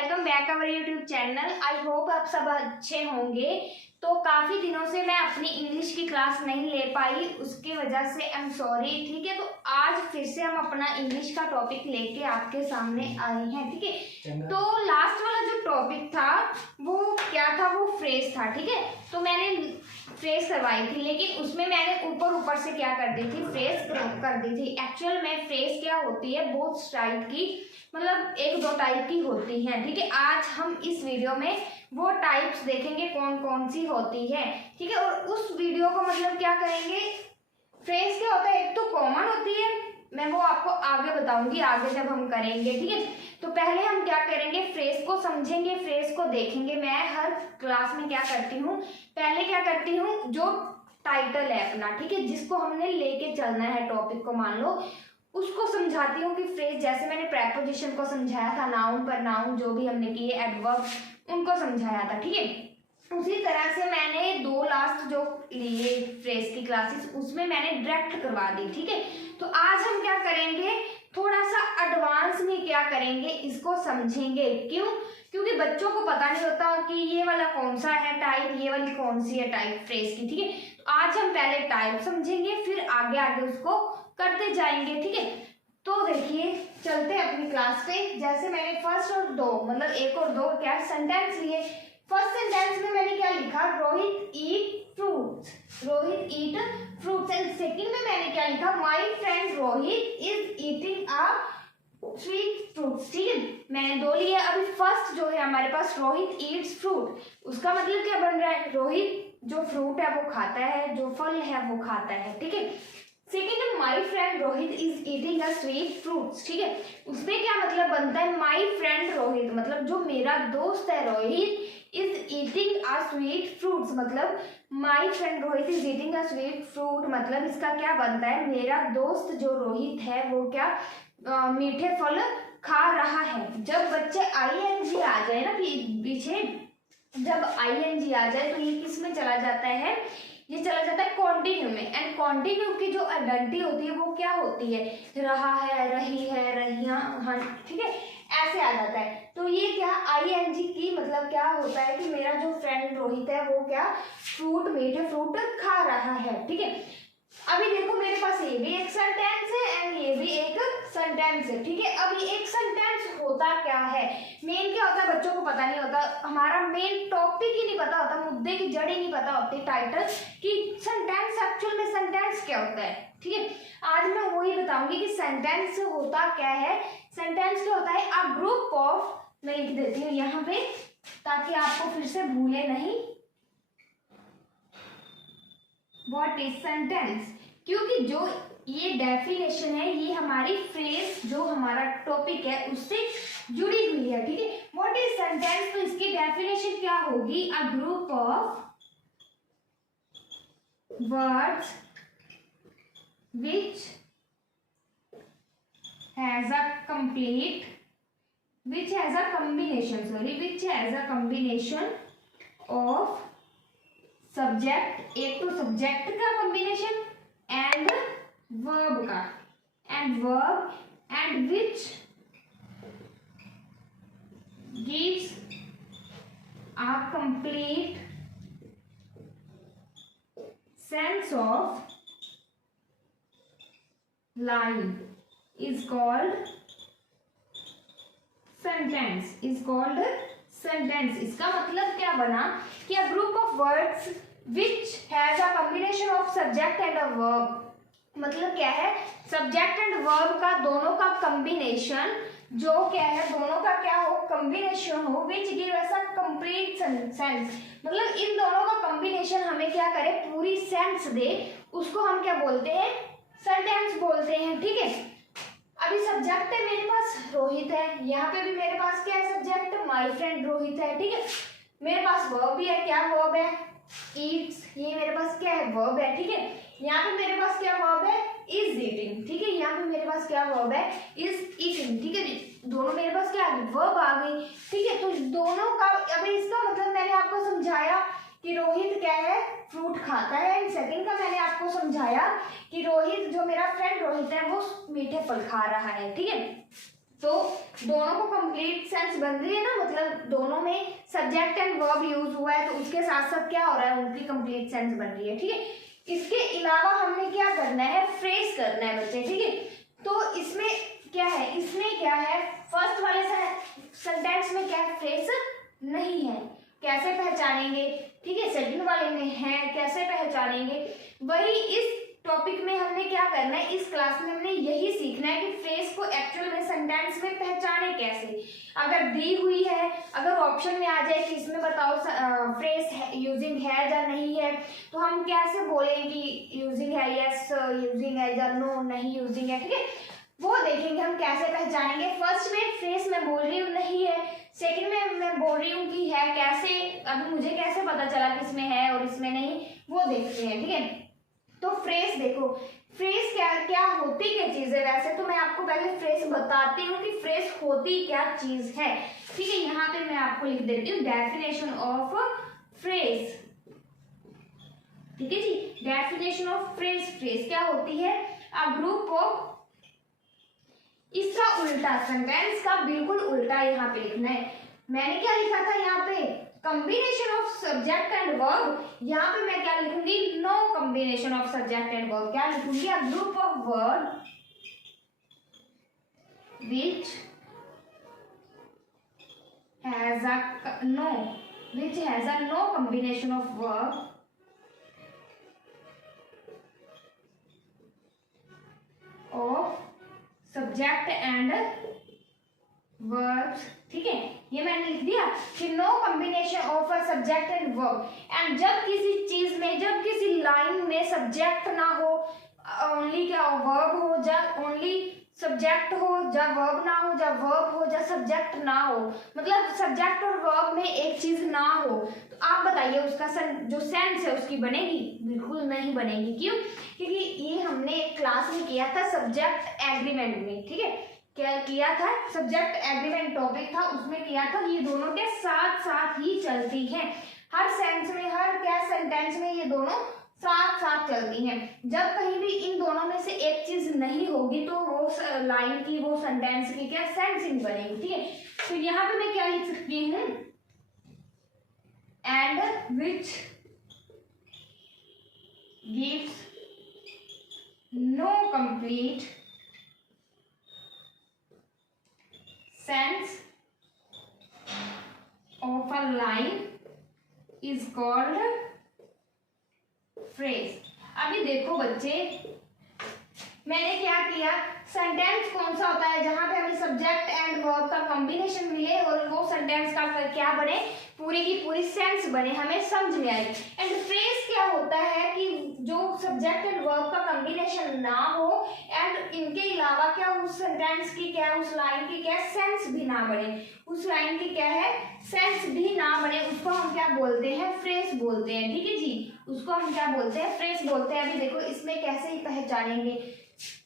Welcome back our YouTube channel. I hope आप सब अच्छे होंगे। तो काफ़ी दिनों से मैं अपनी इंग्लिश की क्लास नहीं ले पाई, उसकी वजह से आई एम सॉरी। ठीक है, तो आज फिर से हम अपना इंग्लिश का टॉपिक लेके आपके सामने आए हैं। ठीक है, तो लास्ट वाला जो टॉपिक था वो क्या था, वो फ्रेज था। ठीक है, तो मैंने फ्रेज करवाई थी, लेकिन उसमें मैंने ऊपर से क्या कर दी थी, फ्रेज कर दी थी। एक्चुअल में फ्रेज क्या होती है, बहुत टाइप की, मतलब एक दो टाइप की होती है। ठीक है, आज हम इस वीडियो में वो टाइप्स देखेंगे कौन कौन सी होती है। ठीक है, और उस वीडियो को मतलब क्या करेंगे, फ्रेज क्या होता है, एक तो कॉमन होती है, मैं वो आपको आगे बताऊंगी, आगे जब हम करेंगे। ठीक है, तो पहले हम क्या करेंगे, फ्रेज को समझेंगे, फ्रेज को देखेंगे। मैं हर क्लास में क्या करती हूँ, पहले क्या करती हूँ, जो टाइटल है अपना, ठीक है, जिसको हमने लेके चलना है टॉपिक को, मान लो उसको समझाती हूँ कि फ्रेज, जैसे मैंने प्रेपोजिशन को समझाया था, नाउन पर नाउन जो भी हमने किए, एडवर्ब उनको समझाया था। ठीक है, उसी तरह से मैंने दो लास्ट जो लिए फ्रेज की क्लासेस, उसमें मैंने डायरेक्ट करवा दी। ठीक है, तो आज हम क्या करेंगे, थोड़ा सा एडवांस में क्या करेंगे, इसको समझेंगे। क्यों? क्योंकि बच्चों को पता नहीं होता कि ये वाला कौन सा है टाइप, ये वाली कौन सी है टाइप फ्रेज की। ठीक है, तो आज हम पहले टाइप समझेंगे, फिर आगे आगे उसको करते जाएंगे। ठीक है, तो देखिए चलते हैं अपनी क्लास पे। जैसे मैंने फर्स्ट और दो, मतलब एक और दो क्या सेंटेंस लिए। फर्स्ट सेंटेंस में मैंने क्या लिखा, रोहित ईट fruits, Rohit eat fruits. And second में मैंने क्या लिखा, my friend Rohit is eating a sweet fruits. ठीक है, मैंने दो लिए। अभी फर्स्ट जो है हमारे पास, रोहित ईट्स फ्रूट, उसका मतलब क्या बन रहा है, रोहित जो फ्रूट है वो खाता है, जो फल है वो खाता है। ठीक है, second, my friend Rohit is eating a sweet fruits. ठीक है, उसमें क्या मतलब बनता है, माई फ्रेंड रोहित मतलब जो मेरा दोस्त है Rohit, is eating a sweet fruits मतलब my friend Rohit is eating a sweet fruit, मतलब इसका क्या बनता है, मेरा दोस्त जो रोहित है वो क्या मीठे फल खा रहा है। जब बच्चे ING आ जाए ना पीछे, जब ING आ जाए तो ये किस में चला जाता है, ये चला जाता है कॉन्टिन्यू में। एंड कॉन्टिन्यू की जो आइडेंटिटी होती है वो क्या होती है, रहा है, रही है, रहियां, हाँ। ठीक है, ऐसे आ जाता है। तो ये क्या ING की मतलब क्या होता है कि मेरा जो फ्रेंड रोहित है वो क्या फ्रूट, मीठे फ्रूट खा रहा है। ठीक है, अभी देखो मेरे पास ये भी एक सेंटेंस है एंड ये भी एक सेंटेंस है। ठीक है, अब ये एक सेंटेंस होता क्या है, मेन क्या होता है, बच्चों को पता नहीं होता, हमारा मेन टॉपिक ही नहीं पता होता, मुद्दे की जड़ ही नहीं पता होती, टाइटल कि सेंटेंस एक्चुअल में सेंटेंस क्या होता है। ठीक है, आज मैं वही बताऊंगी कि सेंटेंस होता क्या है। सेंटेंस क्या होता है, अ ग्रुप ऑफ, मैं लिख देती हूँ यहाँ पे ताकि आपको फिर से भूले नहीं, व्हाट इज सेंटेंस, क्योंकि जो ये डेफिनेशन है ये हमारी फ्रेज जो हमारा टॉपिक है उससे जुड़ी हुई है। ठीक है, व्हाट इज सेंटेंस, तो इसकी डेफिनेशन क्या होगी, अ group of words which has a complete, which has a combination of subject, एक तो सब्जेक्ट का कॉम्बिनेशन एंड वर्ब का, and which gives a complete sense of line is called sentence, इसका मतलब क्या बना कि a group of words which has a combination of subject and a verb, मतलब क्या है, सब्जेक्ट एंड वर्ब का दोनों का कॉम्बिनेशन, जो क्या है दोनों का क्या हो, कॉम्बिनेशन हो, which give us a complete sense, मतलब इन दोनों का कॉम्बिनेशन हमें क्या करे, पूरी सेंस दे, उसको हम क्या बोलते हैं, सेंटेंस बोलते हैं। ठीक है, अभी सब्जेक्ट है मेरे पास रोहित है, यहाँ पे भी मेरे पास क्या है सब्जेक्ट, माय फ्रेंड रोहित है। ठीक है, मेरे पास वर्ब भी है, क्या वर्ब है, ईट्स, ये मेरे पास क्या है, वर्ब है। ठीक है, यहाँ पे मेरे पास क्या वर्ब है, इज ईटिंग। ठीक है, यहाँ पे मेरे पास क्या वर्ब है, इज ईटिंग। ठीक है, दोनों मेरे पास क्या आ गई, वर्ब आ गई। ठीक है, तो दोनों का, अभी इसका मतलब मैंने आपको समझाया कि रोहित क्या है, फ्रूट खाता है। एंड सेकंड का मैंने आपको समझाया कि रोहित जो मेरा फ्रेंड रोहित है वो मीठे फल खा रहा है। ठीक है, तो दोनों को कंप्लीट सेंस बन रही है ना, मतलब दोनों में सब्जेक्ट एंड वर्ब यूज हुआ है, तो उसके साथ साथ क्या हो रहा है, उनकी कंप्लीट सेंस बन रही है। ठीक है, इसके अलावा हमने क्या करना है, फ्रेज करना है बच्चे। ठीक है, तो इसमें क्या है, इसमें क्या है, फर्स्ट वाले सेंटेंस में क्या है, फ्रेज नहीं है, कैसे पहचानेंगे। ठीक है, सेकंड वाले में है, कैसे पहचानेंगे। वही इस टॉपिक में हमने क्या करना है, इस क्लास में हमने यही सीखना है कि फ्रेज को एक्चुअल में सेंटेंस में पहचाने कैसे। अगर दी हुई है, अगर ऑप्शन में आ जाए कि इसमें बताओ फ्रेज यूजिंग है या नहीं है, तो हम कैसे बोलें कि यूजिंग है, यस यूजिंग है, या नो नहीं यूजिंग है। ठीक है, वो देखेंगे हम कैसे पहचानेंगे। फर्स्ट में फ्रेज मैं बोल रही हूँ नहीं है, सेकंड में मैं बोल रही हूँ कि है, कैसे, अभी मुझे कैसे पता चला कि इसमें है और इसमें नहीं, वो देखते हैं। ठीक है, तो फ्रेज देखो, फ्रेज क्या क्या होती क्या चीज है। वैसे तो मैं आपको पहले फ्रेज बताती हूँ कि फ्रेज होती क्या चीज है। ठीक है, यहाँ पे मैं आपको लिख देती हूँ डेफिनेशन ऑफ फ्रेज। ठीक है जी, डेफिनेशन ऑफ फ्रेज, फ्रेज क्या होती है, अ ग्रुप ऑफ, इसका उल्टा, सेंटेंस का बिल्कुल उल्टा यहाँ पे लिखना है। मैंने क्या लिखा था यहाँ पे, combination of subject and verb, यहाँ पे मैं क्या लिखूंगी, no combination of subject and verb. क्या लिखूंगी, a group of word which has a no combination of verb of subject and verbs. ठीक है, ये मैंने लिख दिया कि no combination of a subject and verb. And जब किसी चीज में, जब किसी लाइन में सब्जेक्ट ना हो, ओनली क्या वर्ब हो, जब ओनली सब्जेक्ट हो, जब वर्ब ना हो, जब वर्ब हो, जब सब्जेक्ट ना हो, मतलब सब्जेक्ट और वर्ब में एक चीज ना हो, तो आप बताइए उसका जो सेंस है उसकी बनेगी, बिल्कुल नहीं बनेगी। क्यों, क्योंकि ये हमने एक क्लास में किया था सब्जेक्ट एग्रीमेंट में। ठीक है, क्या किया था, सब्जेक्ट एग्रीमेंट टॉपिक था, उसमें किया था ये दोनों के साथ साथ ही चलती हैं। हर सेंस में, हर क्या सेंटेंस में ये दोनों साथ साथ चलती हैं। जब कहीं भी इन दोनों में से एक चीज नहीं होगी तो वो लाइन की, वो सेंटेंस की क्या सेंस नहीं बनेगी। ठीक है, तो यहाँ पे मैं क्या लिख सकती हूँ, and which gives no complete sense of a line is called phrase। अभी देखो बच्चे, मैंने क्या किया, सेंटेंस कौन सा होता है जहां पे हमें सब्जेक्ट एंड वर्ब का कॉम्बिनेशन मिले और वो सेंटेंस का क्या बने, पूरी की पूरी सेंस बने, हमें समझ में आए। एंड फ्रेज क्या होता है कि जो सब्जेक्ट एंड वर्ब का कॉम्बिनेशन ना हो एंड इनके अलावा क्या उस सेंटेंस की क्या, उस लाइन की क्या सेंस भी ना बने, उस लाइन की क्या है सेंस भी ना बने, उसको हम क्या बोलते हैं, फ्रेज बोलते हैं। ठीक है जी, उसको हम क्या बोलते हैं, फ्रेज बोलते हैं। अभी देखो इसमें कैसे ही पहचानेंगे,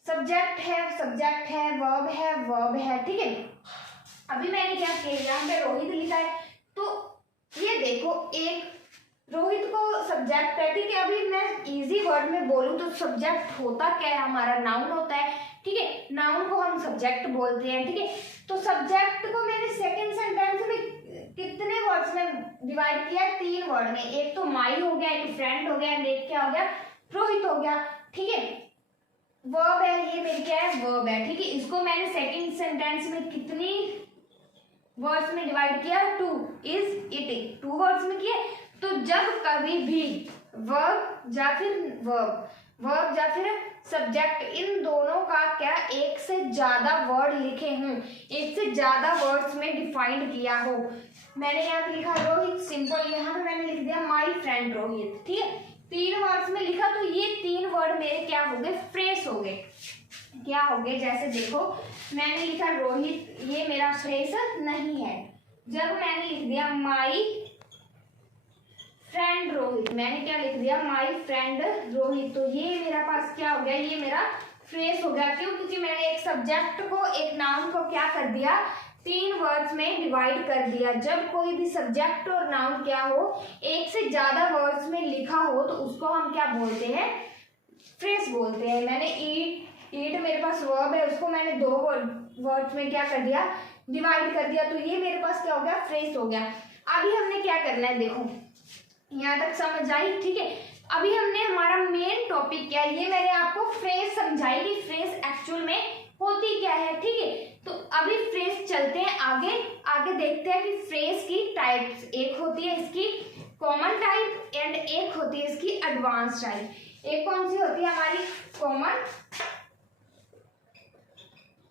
सब्जेक्ट है, वर्ब है। ठीक है, अभी मैंने क्या किया, यहाँ पे रोहित लिखा है, तो ये देखो एक रोहित को सब्जेक्ट है। ठीक है, अभी मैं इजी वर्ड में बोलूं तो सब्जेक्ट होता क्या है, हमारा नाउन होता है। ठीक है, नाउन को हम सब्जेक्ट बोलते हैं। ठीक है, तो सब्जेक्ट को मैंने सेकंड सेंटेंस में कितने वर्ड्स में डिवाइड किया, 3 वर्ड में। एक तो माई हो गया, एक फ्रेंड हो गया, एक क्या हो गया, रोहित हो गया। ठीक है, वर्ब है, ये मेरी क्या है, वर्ब है। ठीक है, इसको मैंने सेकंड सेंटेंस में कितनी वर्ड्स में डिवाइड किया, 2 इज ईटिंग, 2 वर्ड्स में किए। तो जब कभी भी वर्ब या फिर सब्जेक्ट, इन दोनों का क्या एक से ज्यादा वर्ड लिखे हों, एक से ज्यादा वर्ड्स में डिफाइंड किया हो, मैंने यहाँ पे लिखा रोहित, सिंपल, यहाँ पे मैंने लिख दिया माई फ्रेंड रोहित। ठीक है, 3 वर्ड्स में लिखा, तो ये 3 वर्ड मेरे क्या हो गए, फ्रेज हो गए। क्या हो गए, जैसे देखो मैंने लिखा रोहित, ये मेरा फ्रेज नहीं है। जब मैंने लिख दिया माई फ्रेंड रोहित, मैंने क्या लिख दिया, माई फ्रेंड रोहित, तो ये मेरा पास क्या हो गया, ये मेरा फ्रेज हो गया। क्यों, क्योंकि मैंने एक सब्जेक्ट को, एक नाउन को क्या कर दिया, 3 वर्ड्स में डिवाइड कर दिया। जब कोई भी सब्जेक्ट और नाउन क्या हो, एक से ज्यादा वर्ड्स में लिखा हो, तो उसको हम क्या बोलते हैं, फ्रेज बोलते हैं। मैंने ईट, ईट मेरे पास वर्ब है, उसको मैंने दो वर्ड्स में क्या कर दिया, डिवाइड कर दिया, तो ये मेरे पास क्या हो गया, फ्रेज हो गया। अभी हमने क्या करना है, देखो यहाँ तक समझ आई, ठीक है। अभी हमने हमारा मेन टॉपिक क्या है, ये मैंने आपको फ्रेज समझाई कि फ्रेज एक्चुअल में होती क्या है, ठीक है। तो अभी फ्रेज चलते हैं आगे, आगे देखते हैं कि फ्रेज की टाइप्स, एक होती है इसकी कॉमन टाइप एंड एक होती है इसकी एडवांस टाइप। एक कौन सी होती है हमारी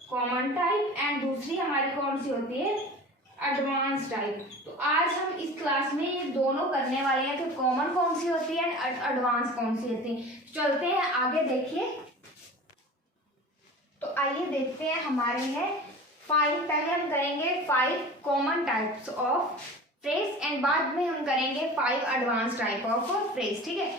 कॉमन टाइप एंड दूसरी हमारी कौन सी होती है, एडवांस टाइप। तो आज हम इस क्लास में ये दोनों करने वाले हैं कि कॉमन कौन सी होती है एंड एडवांस कौन सी होती है। चलते हैं आगे, देखिए। तो आइए देखते हैं, हमारे हैं 5, पहले हम करेंगे 5 common types of phrase and बाद में हम करेंगे 5 एडवांस टाइप ऑफ फ्रेज, ठीक है।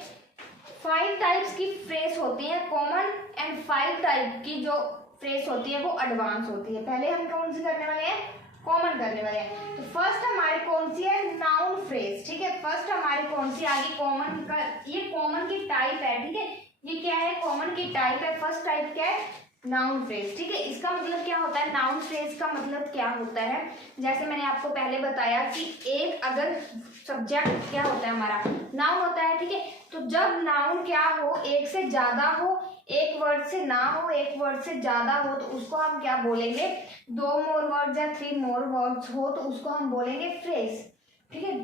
5 टाइप्स की फ्रेज होती है कॉमन एंड 5 टाइप की जो फ्रेज होती है वो एडवांस होती है। पहले हम कौन सी करने वाले हैं, कॉमन करने वाले हैं। तो फर्स्ट हमारी कौन सी है, नाउन फ्रेज, ठीक है। फर्स्ट हमारी कौन सी आ गई, कॉमन का, ये कॉमन की टाइप है, ठीक है। ये क्या है, कॉमन की टाइप है। फर्स्ट टाइप क्या है, नाउन फ्रेज, ठीक है। इसका मतलब क्या होता है, नाउन फ्रेज का मतलब क्या होता है, जैसे मैंने आपको पहले बताया कि एक अगर सब्जेक्ट क्या होता है हमारा, नाउन होता है, ठीक है। तो जब नाउन क्या हो, एक से ज्यादा हो, एक वर्ड से ना हो, एक वर्ड से ज्यादा हो, तो उसको हम क्या बोलेंगे, 2 मोर वर्ड्स या 3 मोर वर्ड्स हो तो उसको हम बोलेंगे फ्रेज, ठीक है।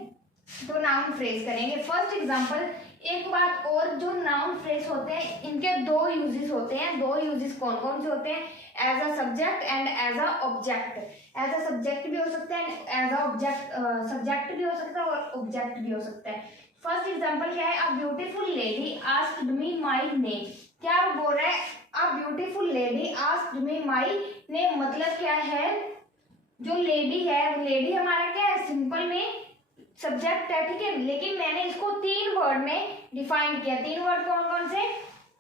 तो नाउन फ्रेज करेंगे। फर्स्ट एग्जांपल, एक बात और, जो नाउन फ्रेज होते हैं इनके 2 यूजेस होते हैं। 2 यूजेस कौन कौन से होते हैं, as a subject and as a object. As a subject भी हो सकता है, एज अ ऑब्जेक्ट, सब्जेक्ट भी हो सकता है और ऑब्जेक्ट भी हो सकता है। फर्स्ट एग्जांपल क्या है, a beautiful lady asked me my name. क्या बोल रहा है, a beautiful lady asked me my name, मतलब क्या है, जो लेडी है, लेडी हमारा क्या है, सिंपल में सब्जेक्ट है, ठीक है। लेकिन मैंने इसको 3 वर्ड में डिफाइन किया। 3 वर्ड कौन कौन से,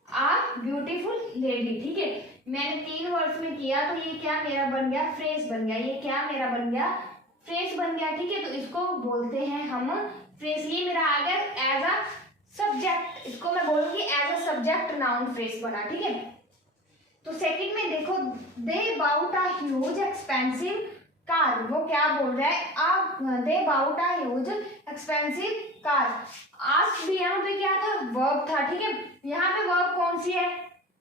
आ ब्यूटीफुल लेडी, ठीक है। मैंने 3 वर्ड्स में किया तो ये क्या मेरा बन गया, फ्रेज बन गया। ये क्या मेरा बन गया, फ्रेज बन गया, ठीक है। तो इसको बोलते हैं हम फ्रेज। ये मेरा आ गया एज अ सब्जेक्ट, इसको मैं बोलूंगी as a subject noun phrase बना, ठीक है। तो सेकंड में देखो, they bought a huge expensive car, वो क्या बोल रहा है, they bought a huge expensive car. Ask भी यहाँ पे क्या था, वर्ब था, ठीक है। यहाँ पे वर्ब कौन सी है,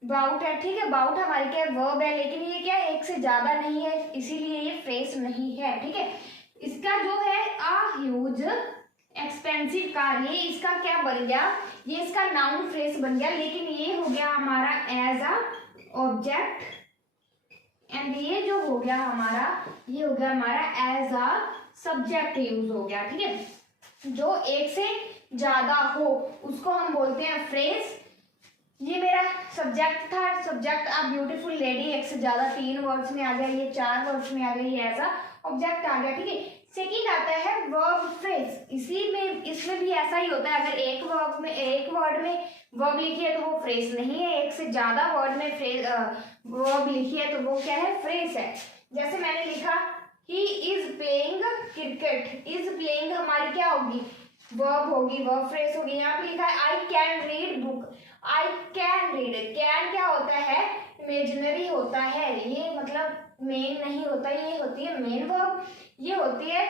बाउट है, ठीक है। बाउट हमारी क्या है, वर्ब है, लेकिन ये क्या है, एक से ज्यादा नहीं है, इसीलिए ये फ्रेज नहीं है, ठीक है। इसका जो है अ ह्यूज एक्सपेंसिव कार, ये इसका क्या बन गया, ये इसका नाउन फ्रेज बन गया, लेकिन ये हो गया हमारा एज अ ऑब्जेक्ट एंड ये जो हो गया हमारा, ये हो गया हमारा एज अ सब्जेक्ट यूज हो गया, ठीक है। जो एक से ज्यादा हो उसको हम बोलते हैं फ्रेज। ये मेरा सब्जेक्ट था, सब्जेक्ट अ ब्यूटीफुल लेडी, एक से ज्यादा 3 वर्ड्स में आ गया, ये 4 वर्ड्स में आ गया, ये एज अ ऑब्जेक्ट आ गया, ठीक है। सेकंड आता है वर्ब फ्रेज। इसमें भी ऐसा ही होता है, अगर एक वर्ड में वर्ब लिखी है तो वो फ्रेज नहीं है, एक से ज्यादा वर्ड में फ्रेज वर्ब लिखी है तो वो क्या है, फ्रेज है। जैसे मैंने लिखा he is playing cricket, is playing हमारी क्या होगी, वर्ब होगी, वर्ब फ्रेज होगी। यहाँ पे लिखा है I can read book, I can read, can क्या होता है, इमेजिनरी होता है, ये मतलब मेन नहीं होता, ये होती है मेन वर्ब, ये होती है,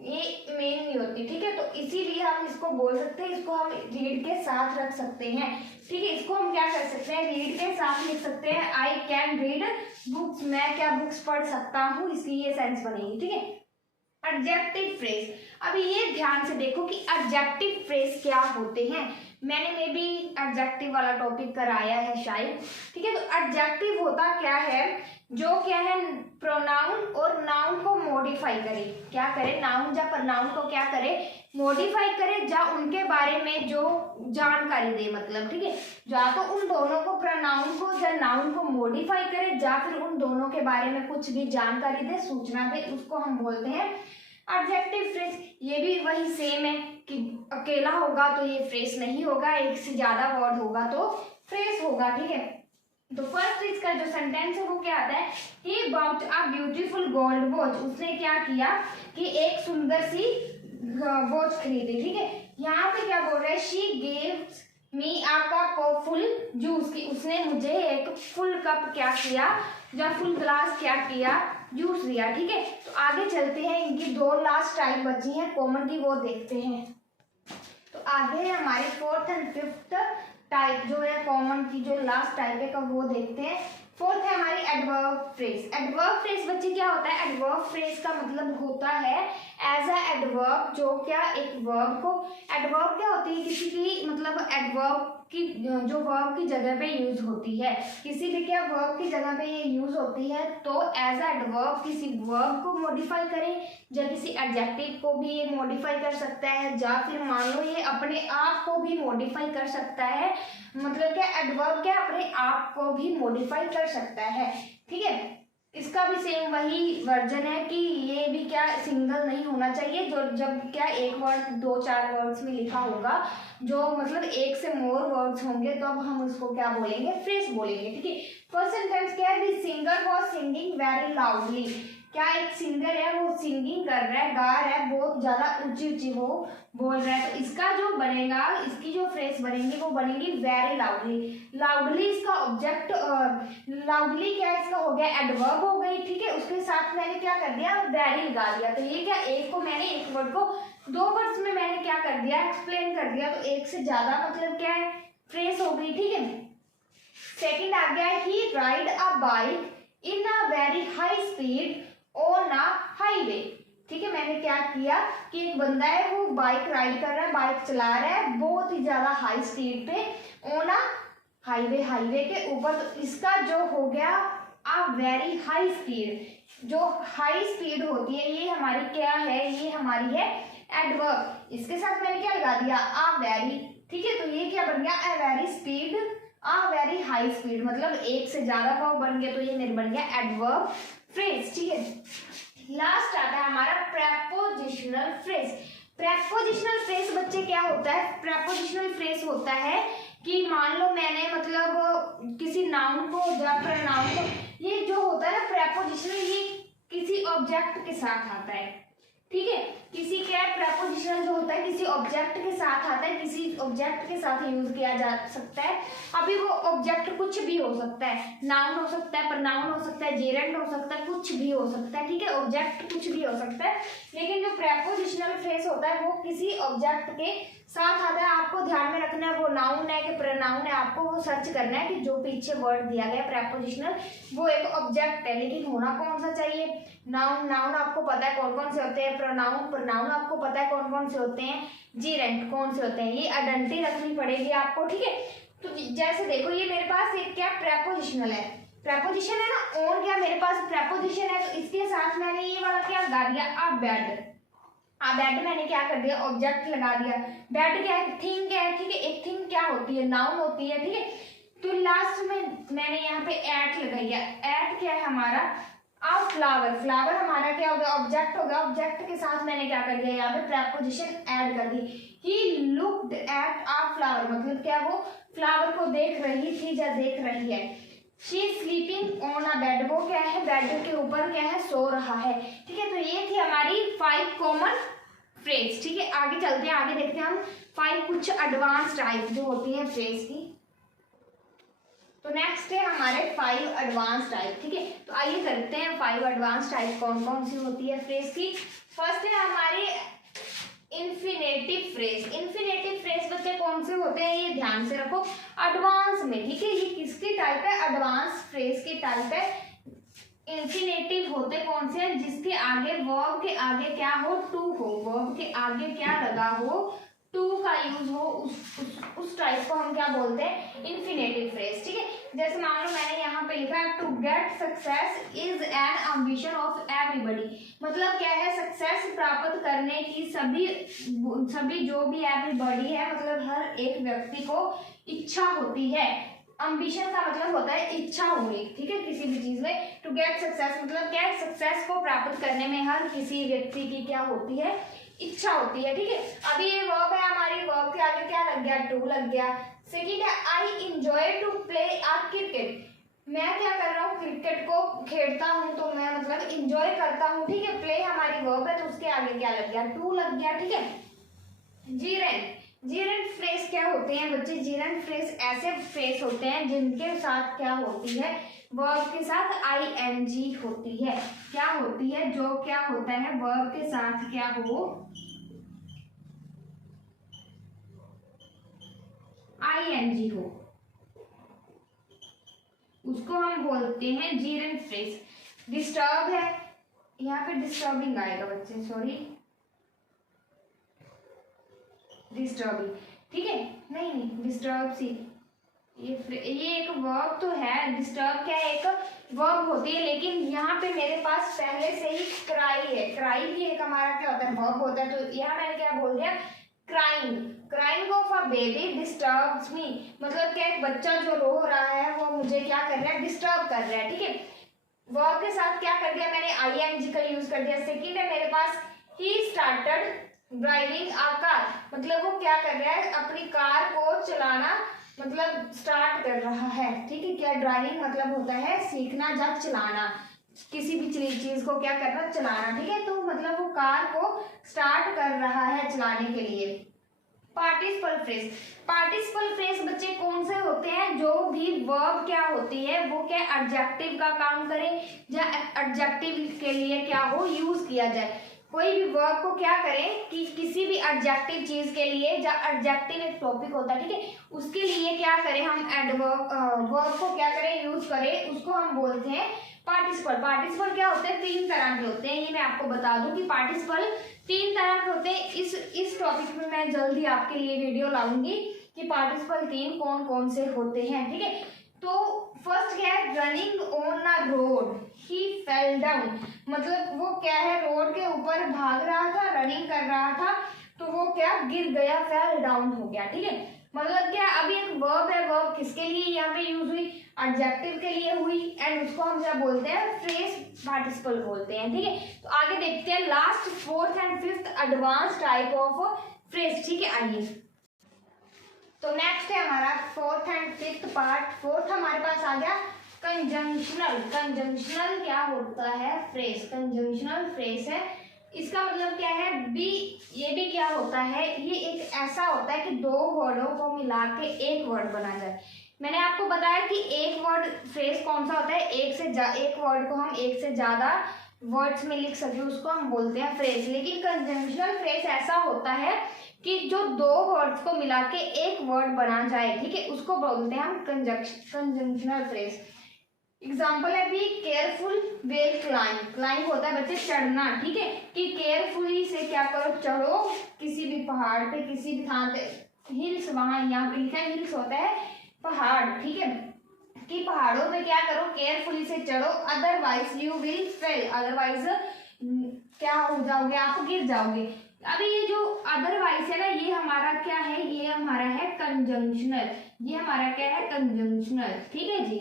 ये मेन नहीं होती, ठीक है। तो इसीलिए हम इसको बोल सकते हैं, इसको हम रीड के साथ रख सकते हैं, ठीक है। इसको हम क्या कर सकते हैं, रीड के साथ लिख सकते हैं, आई कैन रीड बुक्स, मैं क्या बुक्स पढ़ सकता हूँ, इसकी ये सेंस बनेगी, ठीक है। एडजेक्टिव फ्रेज, अभी ये ध्यान से देखो कि एडजेक्टिव फ्रेज क्या होते हैं। मैंने मे बी एडजेक्टिव वाला टॉपिक कराया है शायद, ठीक है। तो एडजेक्टिव होता क्या है, जो क्या है, प्रोनाउन और नाउन को मॉडिफाई करे, क्या करे, नाउन या प्रोनाउन को क्या करे, मॉडिफाई करे, या उनके बारे में जो जानकारी दे, मतलब, ठीक है। या तो उन दोनों को, प्रोनाउन को या नाउन को मॉडिफाई करे, या फिर उन दोनों के बारे में कुछ भी जानकारी दे, सूचना दे, उसको हम बोलते हैं एडजेक्टिव फ्रेज। ये भी वही सेम है कि अकेला होगा तो ये फ्रेज नहीं होगा, एक से ज्यादा वर्ड होगा तो फ्रेज होगा, ठीक है। तो फर्स्ट इसका जो सेंटेंस है वो क्या आता है, he bought a beautiful gold watch, उसने क्या किया कि एक सुंदर सी वॉच खरीदी, ठीक है। यहाँ पे क्या बोल रहा है, she gives me a cup full juice की, उसने मुझे एक फुल कप क्या किया, या फुल ग्लास क्या किया, जूस दिया। ठीक है, तो आगे चलते हैं, इनकी दो लास्ट टाइप बची हैं कॉमन की, वो देखते हैं। तो आगे है हमारी फोर्थ एंड फिफ्थ टाइप जो है कॉमन की, जो लास्ट टाइप है का वो देखते हैं। फोर्थ है हमारी एडवर्ब फ्रेज। एडवर्ब फ्रेज बच्चे क्या होता है, एडवर्ब फ्रेज का मतलब होता है एज अ एडवर्ब, जो क्या एक वर्ब को, एडवर्ब क्या होती है, किसी की मतलब एडवर्ब की जो वर्ब की जगह पे यूज होती है, किसी भी क्या वर्ब की जगह पे ये यूज होती है, तो एज अ एडवर्ब किसी वर्ब को मॉडिफाई करें, या किसी एडजेक्टिव को भी ये मॉडिफाई कर सकता है, या फिर मान लो ये अपने आप को भी मॉडिफाई कर सकता है। मतलब क्या एडवर्ब क्या अपने आप को भी मॉडिफाई कर सकता है। ठीक है, इसका भी सेम वही वर्जन है कि ये भी क्या सिंगल नहीं होना चाहिए, जो जब क्या एक वर्ड दो चार वर्ड्स में लिखा होगा, जो मतलब एक से मोर वर्ड्स होंगे, तो अब हम उसको क्या बोलेंगे, फ्रेज बोलेंगे। ठीक है, फर्स्ट सेंटेंस क्या है, the singer was singing very loudly. क्या एक सिंगर है वो सिंगिंग कर रहा है, गा रहा है, बहुत ज्यादा ऊंची ऊंची वो बोल रहा है, तो इसका जो बनेगा, इसकी जो फ्रेज बनेगी वो बनेगी वेरी लाउडली। लाउडली इसका ऑब्जेक्ट, लाउडली क्या इसका हो गया, एडवर्ब हो गई। ठीक है, उसके साथ मैंने क्या कर दिया, वेरी लगा दिया, तो ये क्या एक को मैंने एक वर्ड को दो वर्ड्स में मैंने क्या कर दिया, एक्सप्लेन कर दिया, तो एक से ज्यादा मतलब क्या है, फ्रेज हो गई। ठीक है, सेकंड आ गया है, he ride a bike in a very high speed on a highway. ठीक है, मैंने क्या किया कि एक बंदा है वो बाइक राइड कर रहा है, बाइक चला रहा है बहुत ही ज्यादा हाई स्पीड पे ऑन अ हाईवे, हाईवे के ऊपर, तो इसका जो हो गया अ वेरी हाई स्पीड, जो हाई स्पीड होती है ये हमारी क्या है, ये हमारी है एडवर्ब। इसके साथ मैंने क्या लगा दिया, अ वेरी। ठीक है, तो ये क्या बन गया, a very speed, a very high speed, मतलब एक से ज्यादा का बन गया, तो ये मेरे बन गया एडवर्ब फ्रेज। ठीक है, लास्ट आता है हमारा प्रेपोजिशनल फ्रेज। प्रेपोजिशनल फ्रेज बच्चे क्या होता है, प्रेपोजिशनल फ्रेज होता है कि मान लो मैंने मतलब किसी नाउन को या प्रोनाउन को, ये जो होता है ना प्रेपोजिशनल, ये किसी ऑब्जेक्ट के साथ आता है। ठीक है, किसी क्या प्रेपोजिशनल जो होता है किसी ऑब्जेक्ट के साथ आता है, किसी ऑब्जेक्ट के साथ यूज किया जा सकता है। अभी वो ऑब्जेक्ट कुछ भी हो सकता है, नाउन हो सकता है, प्रनाउन हो सकता है, जेरेंट हो सकता है, कुछ भी हो सकता है। ठीक है, ऑब्जेक्ट कुछ भी हो सकता है, लेकिन जो प्रेपोजिशनल फ्रेज होता है वो किसी ऑब्जेक्ट के साथ आता है। आपको ध्यान में रखना है वो नाउन है कि प्रनाउन है, आपको वो सर्च करना है कि जो पीछे वर्ड दिया गया प्रेपोजिशनल वो एक ऑब्जेक्ट है, लेकिन होना कौन सा चाहिए, नाउन। नाउन आपको पता है कौन कौन से होते हैं, प्रनाउन, प्रनाउन आपको पता है कौन कौन से होते हैं, जेरेंट कौन से होते हैं, ये आइडेंटिटी रखनी पड़ेगी आपको। ठीक है, तो जैसे देखो ये मेरे पास एक क्या प्रेपोजिशनल है, प्रेपोजिशन है ना, और क्या मेरे पास प्रेपोजिशन है, तो इसके साथ मैंने ये वाला क्या लगा दिया, अ बेड। बेड मैंने क्या कर दिया, ऑब्जेक्ट लगा दिया। बेड क्या है, थिंग है। ठीक है, एक थिंग क्या होती है, नाउन होती है। ठीक है, तो लास्ट में मैंने यहाँ पे एट लगाई है। एट क्या है हमारा, आ फ्लावर। फ्लावर हमारा क्या हो गया, ऑब्जेक्ट हो गया। ऑब्जेक्ट के साथ मैंने क्या कर दिया, यहाँ पे प्रेपोजिशन ऐड कर दी। He looked at a flower, मतलब क्या वो फ्लावर को देख रही थी या देख रही है। She sleeping on a bed, वो क्या है, बेड के ऊपर क्या है, सो रहा है। ठीक है, तो ये थी हमारी 5 कॉमन फ्रेज। ठीक है, आगे चलते हैं, आगे देखते हैं हम 5 कुछ एडवांस टाइप जो होती है फ्रेज की। तो नेक्स्ट है हमारे 5 एडवांस टाइप। ठीक है, तो आइए करते हैं 5 एडवांस टाइप कौन कौन सी होती है फ्रेज की। फर्स्ट है हमारी इन्फिनेटिव फ्रेज। इन्फिनेटिव फ्रेज बच्चे कौन से होते हैं, ये ध्यान से रखो, एडवांस में। ठीक है, ये किसकी टाइप है, एडवांस फ्रेज की टाइप है। इन्फिनेटिव होते कौन से हैं, जिसके आगे वर्ब के आगे क्या हो, टू हो, वर्ब के आगे क्या लगा हो, टू का यूज हो, उस टाइप को हम क्या बोलते हैं, इन्फिनेटिव फ्रेज। ठीक है, जैसे मान लो मैंने यहाँ पे लिखा है, to get success is an ambition of everybody. मतलब क्या है, सक्सेस प्राप्त करने की सभी जो भी एवरीबॉडी है, मतलब हर एक व्यक्ति को इच्छा होती है। अम्बिशन का मतलब होता है इच्छा होनी। ठीक है, किसी भी चीज में। टू गेट सक्सेस मतलब क्या है, सक्सेस को प्राप्त करने में हर किसी व्यक्ति की क्या होती है, इच्छा होती है। ठीक है, अभी ये वर्ब है हमारी, वर्ब के आगे क्या लग गया, टू लग गया। सेकंड है, I enjoy to play a cricket. मैं क्या कर रहा हूँ, क्रिकेट को खेलता हूँ, तो मैं मतलब इंजॉय करता हूँ। ठीक है, प्ले हमारी वर्ब है, तो उसके आगे क्या लग गया, टू लग गया। ठीक है, जीरेंट, जीरेंट फ्रेज क्या होते हैं बच्चे? जीरेंट फ्रेज ऐसे फ्रेज होते हैं जिनके साथ क्या होती है, वर्ब के साथ ing होती है। क्या होती है? जो क्या होता है वर्ब के साथ क्या हो, ing हो, उसको हम बोलते हैं जीरेंट फ्रेज। डिस्टर्ब है, यहाँ पे डिस्टर्बिंग आएगा बच्चे, सॉरी डिस्टर्बिंग, ठीक है, नहीं नहीं डिस्टर्ब सी, ये एक वर्ब तो है, डिस्टर्ब क्या है, एक वर्ब होती है, लेकिन यहाँ पे मेरे पास पहले से ही क्राई है। क्राई भी एक हमारा क्या होता है, वर्ब होता है, तो यहाँ मैंने क्या बोल दिया, crying. Crying of a baby disturbs me, मतलब क्या एक बच्चा जो रो रहा है वो मुझे क्या कर रहा है, डिस्टर्ब कर रहा है, ठीक है। वर्ब के साथ क्या कर दिया मैंने, ing का यूज कर दिया। सेकंड है मेरे पास, he started driving a car, मतलब वो क्या कर रहा है, अपनी कार को चलाना मतलब स्टार्ट कर रहा है, ठीक है। क्या ड्राइविंग मतलब होता है सीखना या चलाना, किसी भी चीज को क्या करना, चलाना, ठीक है। तो मतलब वो कार को स्टार्ट कर रहा है चलाने के लिए। पार्टिसिपल फ्रेज, पार्टिसिपल फ्रेज बच्चे कौन से होते हैं, जो भी वर्ब क्या होती है वो क्या एडजेक्टिव का काम करे या एडजेक्टिव के लिए क्या हो यूज किया जाए। कोई भी वर्ब को क्या करें कि किसी भी एडजेक्टिव चीज के लिए, या एडजेक्टिव एक टॉपिक होता है, ठीक है, उसके लिए क्या करें हम वर्ब को क्या करें, यूज करें, उसको हम बोलते हैं पार्टिसिपल। पार्टिसिपल क्या होते हैं, 3 तरह के होते हैं, ये मैं आपको बता दूं कि पार्टिसिपल 3 तरह के होते हैं। इस टॉपिक में मैं जल्दी आपके लिए वीडियो लाऊंगी कि पार्टिसिपल 3 कौन कौन से होते हैं, ठीक है। तो फर्स्ट क्या है, running on a road, he fell down, मतलब वो क्या है, रोड के ऊपर भाग रहा था, रनिंग कर रहा था, तो वो क्या गिर गया, फेल डाउन हो गया, ठीक है। मतलब क्या, अभी एक वर्ब है, वर्ब किसके लिए यहाँ पे यूज हुई, एडजेक्टिव के लिए हुई, एंड उसको हम क्या बोलते हैं, फ्रेज पार्टिसिपल बोलते हैं, ठीक है। तो आगे देखते हैं last 4th and 5th advance type of phrase, ठीक है। आइए, तो नेक्स्ट है हमारा 4th and 5th part. 4th हमारे पास आ गया कंजंक्शनल। कंजंक्शनल क्या होता है, फ्रेज, कंजंक्शनल फ्रेज है, इसका मतलब क्या है, ये भी क्या होता है, ये एक ऐसा होता है कि 2 वर्डों को मिला के एक वर्ड बना जाए। मैंने आपको बताया कि एक वर्ड फ्रेज कौन सा होता है, एक वर्ड को हम एक से ज्यादा वर्ड्स में लिख सके उसको हम बोलते हैं फ्रेज। लेकिन कंजंक्शनल फ्रेज ऐसा होता है कि जो 2 वर्ड्स को मिला के एक वर्ड बना जाए, ठीक है, उसको बोलते हैं हम कंजंक्शनल फ्रेज। एग्जाम्पल है, be careful well climb. Climb होता है बच्चे चढ़ना, ठीक है, कि केयरफुली से क्या करो, चढ़ो किसी भी पहाड़ पे, किसी भी स्थान पे, हिल्स, वहां यहाँ पे लिखा है हिल्स होता है पहाड़, ठीक है, कि पहाड़ों पे क्या करो, केयरफुली से चढ़ो, otherwise you will fail, otherwise क्या हो जाओगे, आप गिर जाओगे। अभी ये जो अदरवाइज है ना, ये हमारा क्या है, ये हमारा है कंजंक्शनल, ये हमारा क्या है, कंजंक्शनल, ठीक है जी।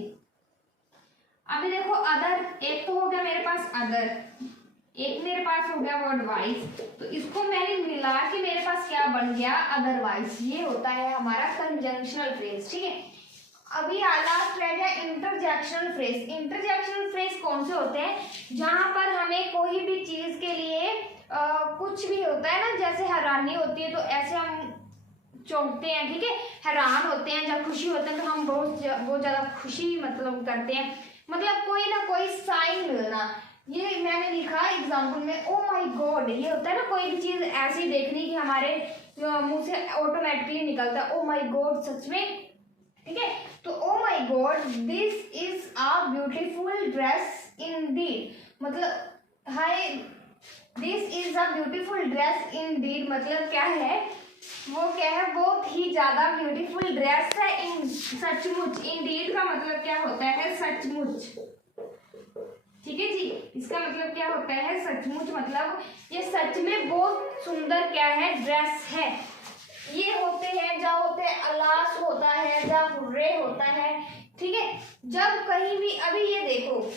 अभी देखो अदर, एक तो हो गया मेरे पास अदर, एक मेरे पास हो गया वर्ड वाइज, तो इसको मैंने मिला के मेरे पास क्या बन गया, अदरवाइज, ये होता है हमारा कंजंक्शनल फ्रेज, ठीक है। अभी लास्ट रह गया इंटरजेक्शनल फ्रेज। इंटरजेक्शनल फ्रेज कौन से होते हैं, जहां पर हमें कोई भी चीज के लिए कुछ भी होता है ना, जैसे हैरानी होती है तो ऐसे हम चौंकते हैं, ठीक है, हैरान होते हैं, जब खुशी होते हैं तो हम बहुत ज्यादा खुशी मतलब करते हैं, मतलब कोई ना कोई साइन मिलना। ये मैंने लिखा एग्जाम्पल में, ओ माई गॉड, ये होता है ना कोई भी चीज ऐसी देखने की हमारे मुंह से ऑटोमेटिकली निकलता है, ओ माई गॉड, सच में, ठीक है। तो oh my God this is a beautiful dress indeed, मतलब हाय this is a beautiful dress indeed, मतलब क्या है, वो क्या है, बहुत ही ज्यादा ब्यूटीफुल ड्रेस है, इन सचमुच, इंडीड का मतलब क्या होता है, सचमुच, ठीक है जी। इसका मतलब क्या होता है, सचमुच, मतलब ये सच में बहुत सुंदर क्या है, ड्रेस है। ये होते हैं, जब होते हैं अलास होता है, जब हुर्रे होता है, ठीक है, जब कहीं भी, अभी ये देखो,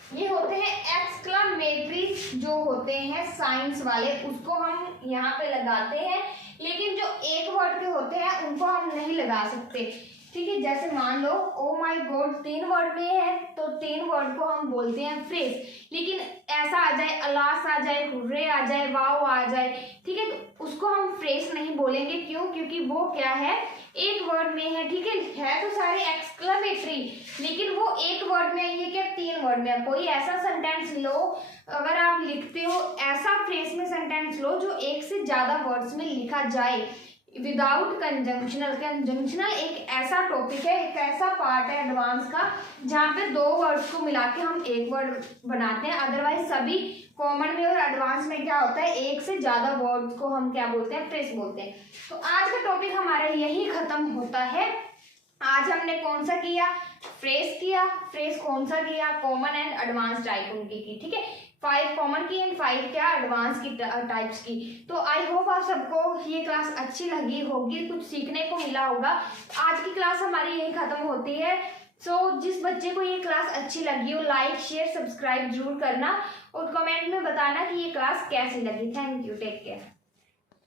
ये होते हैं एक्सक्लेमेटरी जो होते हैं साइंस वाले, उसको हम यहाँ पे लगाते हैं, लेकिन जो एक वर्ड के होते हैं उनको हम नहीं लगा सकते। ठीक है, जैसे मान लो ओ माय गॉड 3 वर्ड में है तो 3 वर्ड को हम बोलते हैं फ्रेज। लेकिन ऐसा आ जाए, अलास आ जाए, हुर्रे आ जाए, वाओ आ जाए, ठीक है, तो उसको हम फ्रेज नहीं बोलेंगे। क्यों? क्योंकि वो क्या है, एक वर्ड में है। ठीक है तो सारे एक्सक्लेमेटरी, लेकिन वो एक वर्ड में है, ये क्या 3 वर्ड में है। कोई ऐसा सेंटेंस लो, अगर आप लिखते हो ऐसा फ्रेज में सेंटेंस लो जो एक से ज्यादा वर्ड्स में लिखा जाए विदाउट कंजंक्शनल। कंजंक्शनल एक ऐसा टॉपिक है, एक ऐसा पार्ट है एडवांस का जहाँ पे 2 वर्ड्स को मिला के हम एक वर्ड बनाते हैं। अदरवाइज सभी कॉमन में और एडवांस में क्या होता है, एक से ज्यादा वर्ड्स को हम क्या बोलते हैं, फ्रेज बोलते हैं। तो आज का टॉपिक हमारा यही खत्म होता है। आज हमने कौन सा किया, फ्रेज किया। फ्रेज कौन सा किया, कॉमन एंड एडवांस टाइप उनकी की। ठीक है, 5 कॉमन की एंड 5 क्या एडवांस की टाइप्स की। तो आई होप आप सबको ये क्लास अच्छी लगी होगी, कुछ सीखने को मिला होगा। आज की क्लास हमारी यही खत्म होती है। सो जिस बच्चे को ये क्लास अच्छी लगी हो, लाइक शेयर सब्सक्राइब जरूर करना और कमेंट में बताना कि ये क्लास कैसी लगी। Thank you, take care.